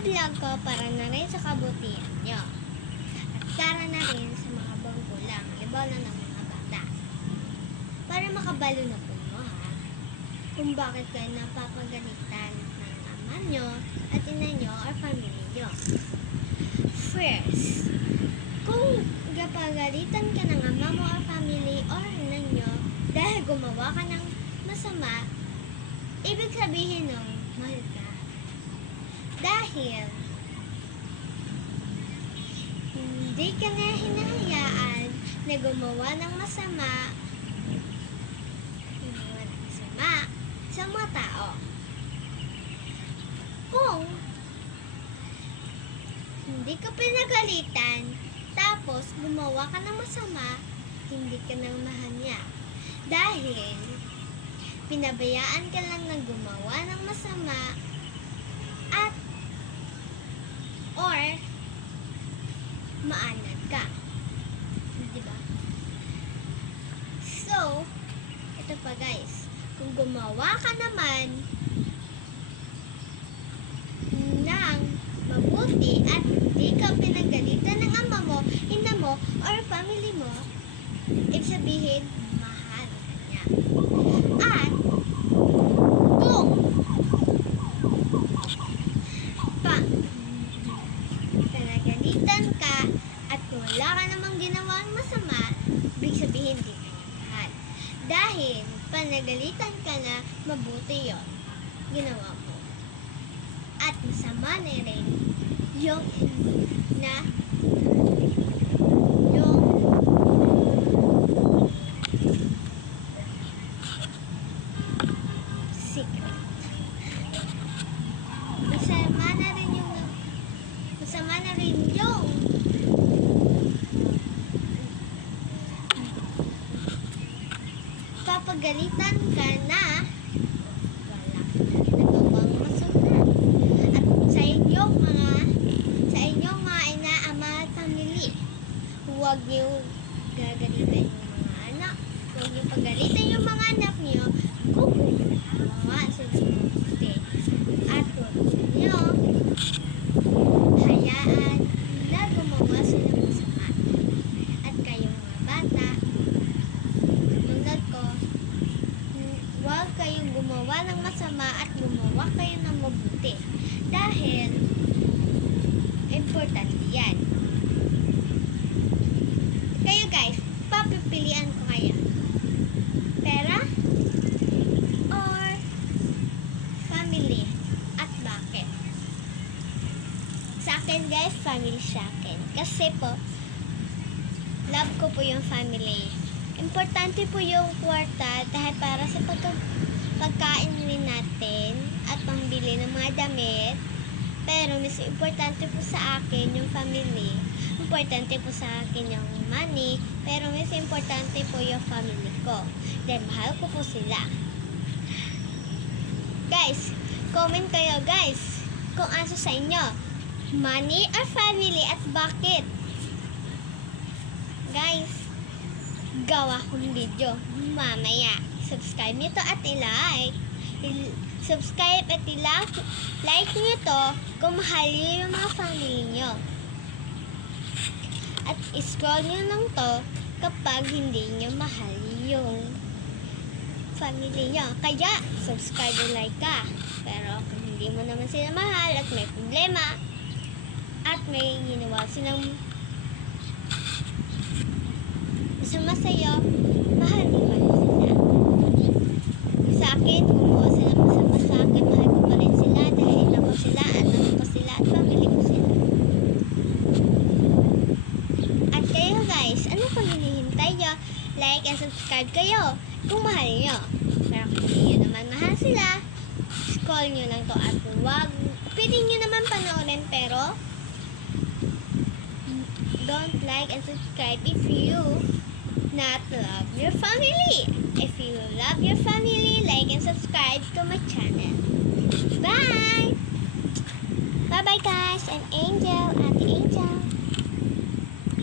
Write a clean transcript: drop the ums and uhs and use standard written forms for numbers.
vlog ko para na rin sa kabutihan nyo. At para na rin sa mga banggulang, libaw na ng mga bata. Para makabalo na po mo ha, kung bakit kayo napapagalitan ng ama nyo at ina nyo or family nyo. First, kung napagalitan ka ng ama mo or family or ina nyo dahil gumawa ka ng masama, ibig sabihin ng mahal ka. Dahil hindi ka na hinahayaan na gumawa ng masama sa mga tao. Kung hindi ka pinagalitan tapos gumawa ka ng masama, hindi ka nang mahal niya. Dahil pinabayaan ka lang na gumawa ng masama at or maanad ka. Diba? So, ito pa guys. Kung gumawa ka naman ng mabuti at hindi ka pinagalitan ng ama mo, ina mo, or family mo, ibig sabihin, mahal ka niya. At kung pinagalitan ka at wala ka namang ginawang masama, ibig sabihin, hindi ka niya mahal. Dahil panagalitan ka na, mabuti yon ginawa mo. At masama na rin yung secret. Masama na rin yung papagalitan ka na wala ka ginagawang masama. At sa inyong mga ina, ama at family, huwag niyo gagalitan yung mga anak. Huwag niyo pagalitan yung mga anak niyo kung gumawa sila ng mabuti. At huwag niyo hayaan na gumawa sila ng masama. At kayong mga bata, huwag kayong gumawa ng masama at gumawa kayo ng mabuti. Dahil, importante yan. Kayo guys, papipilian ko kaya? Pera? Or family? At bakit? Sa akin guys, family sa akin. Kasi po, love ko po yung family. Importante po yung kwarta dahil para sa pagkain rin natin at pambili ng mga damit. Pero mas importante po sa akin yung family. Importante po sa akin yung money. Pero mas importante po yung family ko. Dahil mahal ko po sila. Guys, comment kayo guys kung ano sa inyo. Money or family at bakit? Guys, gawa kong video mamaya. Subscribe nyo to at i-like. Subscribe at i-like nyo to kung mahal nyo yung mga family nyo. At i-scroll nyo lang to kapag hindi nyo mahal yung family nyo. Kaya, subscribe and like ka. Pero kung hindi mo naman sila mahal at may problema at may ginawa silang masama sa'yo, mahal mo pa rin sila. Sa akin, kumuha sila masama sa akin, mahal ko pa rin sila dahil ina ko sila, anak ko sila, at family ko sila. At kayo guys, ano pang hinihintay nyo? Like and subscribe kayo kung mahal nyo. Pero kung hindi nyo naman mahal sila, scroll nyo lang to at huwag. Pwede nyo naman panoorin pero don't like and subscribe if you not love your family. If you love your family, like and subscribe to my channel. Bye! Bye-bye guys. I'm Angel, Ate Angel.